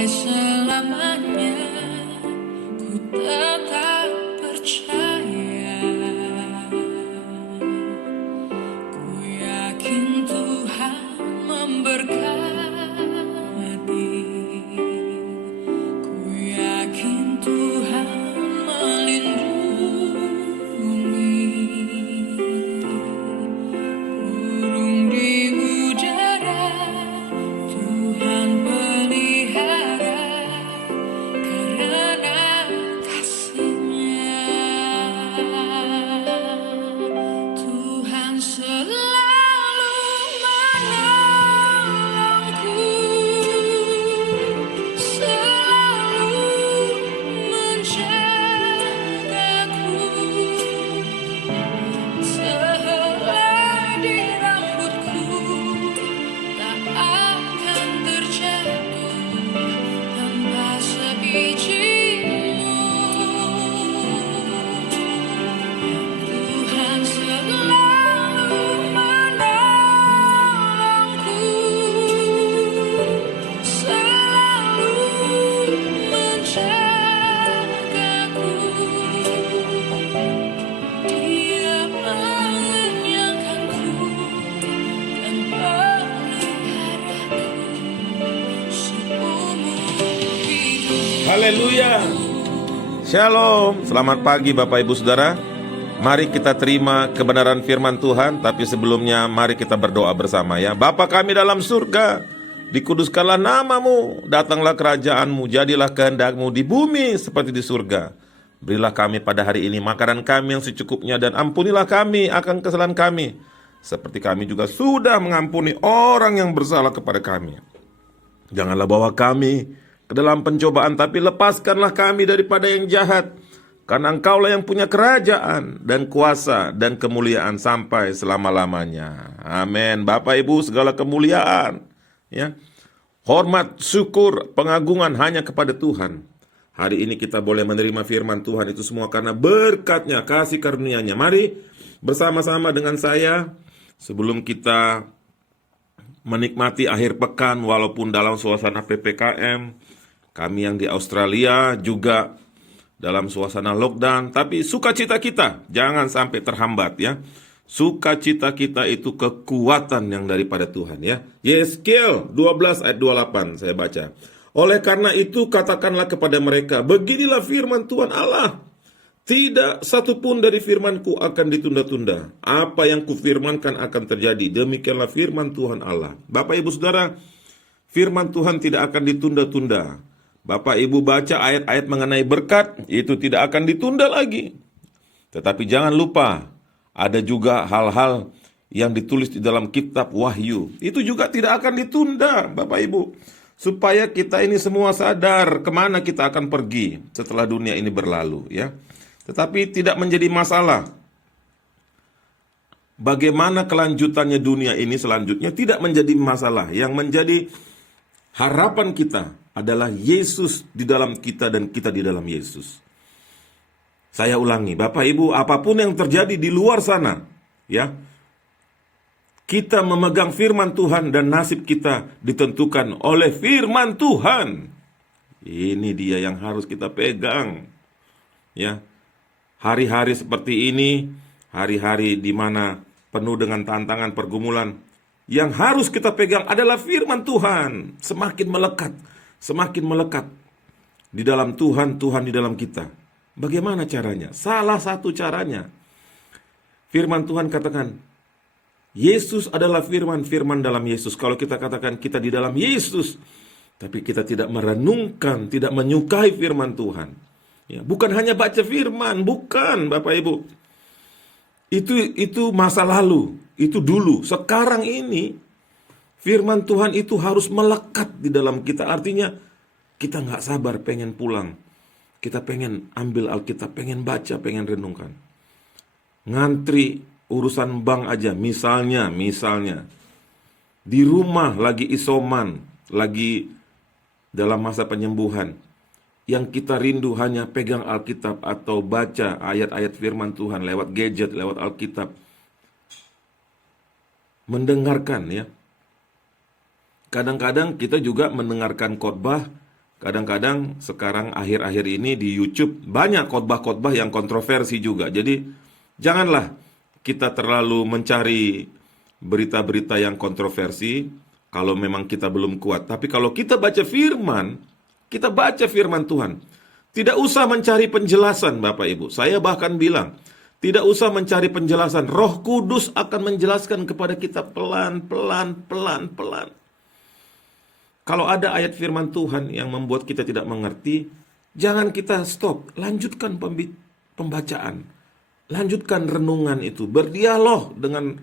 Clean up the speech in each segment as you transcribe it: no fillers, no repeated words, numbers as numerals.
sampai selamanya ku tetap percaya. Ku yakin Tuhan memberkati. Ku yakin Tuhan melindungi. Burung di udara Tuhan pelihara karena kasih-Nya. Tuhan selalu menolongku, selalu menjagaku. Sehelai di rambutku tak akan terjatuh tanpa seizin-Mu. Tuhan selalu menolongku, selalu menjagaku. Dia mengenyangkanku dan memeliharaku seumur hidup. Haleluya. Shalom. Selamat pagi Bapak Ibu Saudara. Mari kita terima kebenaran firman Tuhan. Tapi sebelumnya mari kita berdoa bersama ya. Bapa kami dalam surga, dikuduskanlah nama-Mu, datanglah kerajaan-Mu, jadilah kehendak-Mu di bumi seperti di surga. Berilah kami pada hari ini makanan kami yang secukupnya, dan ampunilah kami akan kesalahan kami, seperti kami juga sudah mengampuni orang yang bersalah kepada kami. Janganlah bawa kami ke dalam pencobaan, tapi lepaskanlah kami daripada yang jahat. Karena Engkaulah yang punya kerajaan dan kuasa dan kemuliaan sampai selama-lamanya. Amin. Bapak Ibu, segala kemuliaan, ya, hormat, syukur, pengagungan hanya kepada Tuhan. Hari ini kita boleh menerima firman Tuhan itu semua karena berkat-Nya, kasih karunia-Nya. Mari bersama-sama dengan saya sebelum kita menikmati akhir pekan walaupun dalam suasana PPKM. Kami yang di Australia juga dalam suasana lockdown, tapi sukacita kita jangan sampai terhambat ya. Sukacita kita itu kekuatan yang daripada Tuhan ya. Yeskiel 12 ayat 28 saya baca. Oleh karena itu katakanlah kepada mereka, beginilah firman Tuhan Allah, tidak satupun dari firmanku akan ditunda-tunda. Apa yang kufirmankan akan terjadi. Demikianlah firman Tuhan Allah. Bapak Ibu Saudara, firman Tuhan tidak akan ditunda-tunda. Bapak Ibu baca ayat-ayat mengenai berkat, itu tidak akan ditunda lagi. Tetapi jangan lupa, ada juga hal-hal yang ditulis di dalam kitab Wahyu. Itu juga tidak akan ditunda, Bapak Ibu. Supaya kita ini semua sadar kemana kita akan pergi setelah dunia ini berlalu ya. Tetapi tidak menjadi masalah. Bagaimana kelanjutannya dunia ini selanjutnya tidak menjadi masalah. Yang menjadi harapan kita adalah Yesus di dalam kita dan kita di dalam Yesus. Saya ulangi, Bapak Ibu, apapun yang terjadi di luar sana, ya, kita memegang firman Tuhan dan nasib kita ditentukan oleh firman Tuhan. Ini dia yang harus kita pegang. Ya. Hari-hari seperti ini, hari-hari di mana penuh dengan tantangan pergumulan, yang harus kita pegang adalah firman Tuhan. Semakin melekat di dalam Tuhan, Tuhan di dalam kita. Bagaimana caranya? Salah satu caranya, firman Tuhan katakan, Yesus adalah firman, firman dalam Yesus. Kalau kita katakan kita di dalam Yesus, tapi kita tidak merenungkan, tidak menyukai firman Tuhan. Ya, bukan hanya baca firman, bukan Bapak Ibu. Itu masa lalu, itu dulu. Sekarang ini, firman Tuhan itu harus melekat di dalam kita. Artinya, kita gak sabar pengen pulang. Kita pengen ambil Alkitab, pengen baca, pengen renungkan. Ngantri urusan bank aja, misalnya di rumah lagi isoman, lagi dalam masa penyembuhan, yang kita rindu hanya pegang Alkitab atau baca ayat-ayat firman Tuhan lewat gadget, lewat Alkitab, mendengarkan ya. Kadang-kadang kita juga mendengarkan khotbah Kadang-kadang sekarang akhir-akhir ini di YouTube banyak khotbah-khotbah yang kontroversi juga. Jadi janganlah kita terlalu mencari berita-berita yang kontroversi kalau memang kita belum kuat. Tapi kalau kita baca firman Tuhan, tidak usah mencari penjelasan Bapak Ibu. Saya bahkan bilang, tidak usah mencari penjelasan. Roh Kudus akan menjelaskan kepada kita pelan-pelan. Kalau ada ayat firman Tuhan yang membuat kita tidak mengerti, jangan kita stop. Lanjutkan pembacaan. Lanjutkan renungan itu. Berdialog dengan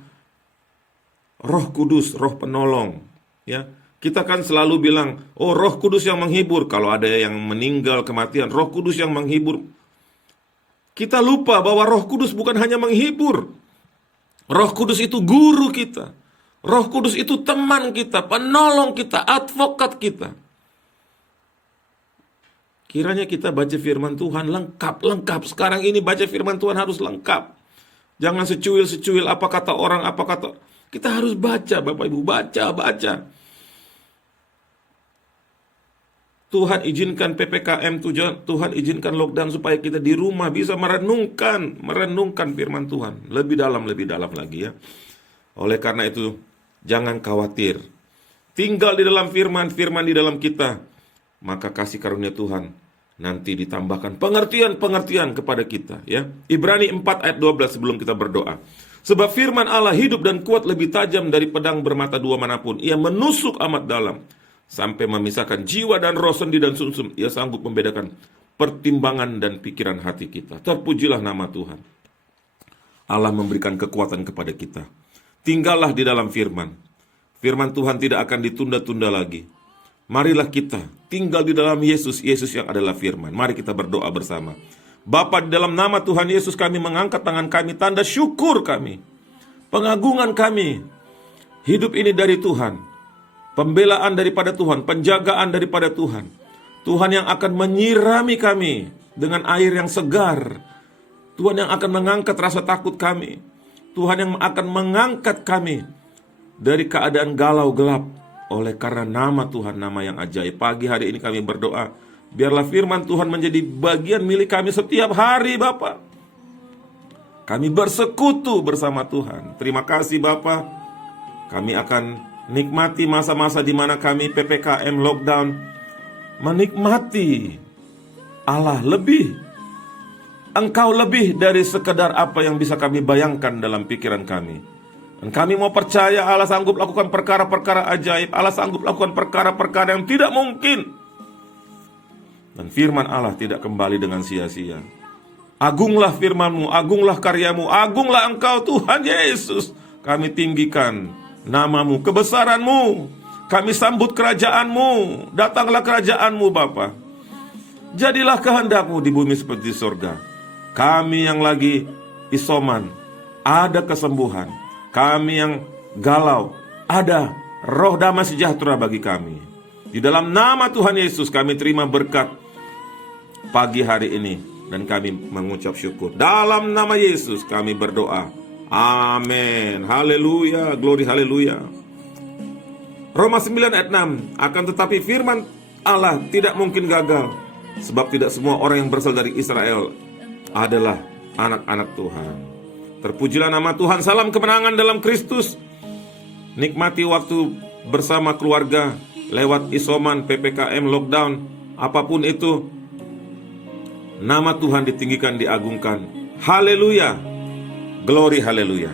Roh Kudus, Roh Penolong. Ya, kita kan selalu bilang, oh Roh Kudus yang menghibur. Kalau ada yang meninggal kematian, Roh Kudus yang menghibur. Kita lupa bahwa Roh Kudus bukan hanya menghibur. Roh Kudus itu guru kita. Roh Kudus itu teman kita, penolong kita, advokat kita. Kiranya kita baca firman Tuhan lengkap. Sekarang ini baca firman Tuhan harus lengkap. Jangan secuil-secuil apa kata orang, apa kata. Kita harus baca Bapak Ibu, baca. Tuhan izinkan PPKM, Tuhan izinkan lockdown supaya kita di rumah bisa merenungkan firman Tuhan. Lebih dalam lagi ya. Oleh karena itu, jangan khawatir. Tinggal di dalam firman di dalam kita. Maka kasih karunia Tuhan nanti ditambahkan pengertian kepada kita ya. Ibrani 4 ayat 12 sebelum kita berdoa. Sebab firman Allah hidup dan kuat lebih tajam dari pedang bermata dua manapun. Ia menusuk amat dalam sampai memisahkan jiwa dan roh, sendi dan sumsum. Ia sanggup membedakan pertimbangan dan pikiran hati kita. Terpujilah nama Tuhan. Allah memberikan kekuatan kepada kita. Tinggallah di dalam firman. Firman Tuhan tidak akan ditunda-tunda lagi. Marilah kita tinggal di dalam Yesus yang adalah firman. Mari kita berdoa bersama. Bapa, di dalam nama Tuhan Yesus kami mengangkat tangan kami, tanda syukur kami, pengagungan kami. Hidup ini dari Tuhan, pembelaan daripada Tuhan, penjagaan daripada Tuhan. Tuhan yang akan menyirami kami dengan air yang segar. Tuhan yang akan mengangkat rasa takut kami. Tuhan yang akan mengangkat kami dari keadaan galau gelap. Oleh karena nama Tuhan, nama yang ajaib. Pagi hari ini kami berdoa, biarlah firman Tuhan menjadi bagian milik kami setiap hari Bapa. Kami bersekutu bersama Tuhan. Terima kasih Bapa. Kami akan nikmati masa-masa di mana kami PPKM lockdown. Menikmati Allah lebih. Engkau lebih dari sekedar apa yang bisa kami bayangkan dalam pikiran kami. Dan kami mau percaya Allah sanggup lakukan perkara-perkara ajaib. Allah sanggup lakukan perkara-perkara yang tidak mungkin. Dan firman Allah tidak kembali dengan sia-sia. Agunglah firman-Mu, agunglah karya-Mu, agunglah Engkau Tuhan Yesus. Kami tinggikan nama-Mu, kebesaran-Mu. Kami sambut kerajaan-Mu. Datanglah kerajaan-Mu Bapa. Jadilah kehendak-Mu di bumi seperti di surga. Kami yang lagi isoman, ada kesembuhan. Kami yang galau, ada roh damai sejahtera bagi kami. Di dalam nama Tuhan Yesus kami terima berkat pagi hari ini. Dan kami mengucap syukur. Dalam nama Yesus kami berdoa. Amin. Haleluya, glory haleluya. Roma 9 ayat 6. Akan tetapi firman Allah tidak mungkin gagal. Sebab tidak semua orang yang berasal dari Israel adalah anak-anak Tuhan. Terpujilah nama Tuhan. Salam kemenangan dalam Kristus. Nikmati waktu bersama keluarga lewat isoman, PPKM, lockdown, apapun itu. Nama Tuhan ditinggikan, diagungkan. Haleluya. Glory haleluya.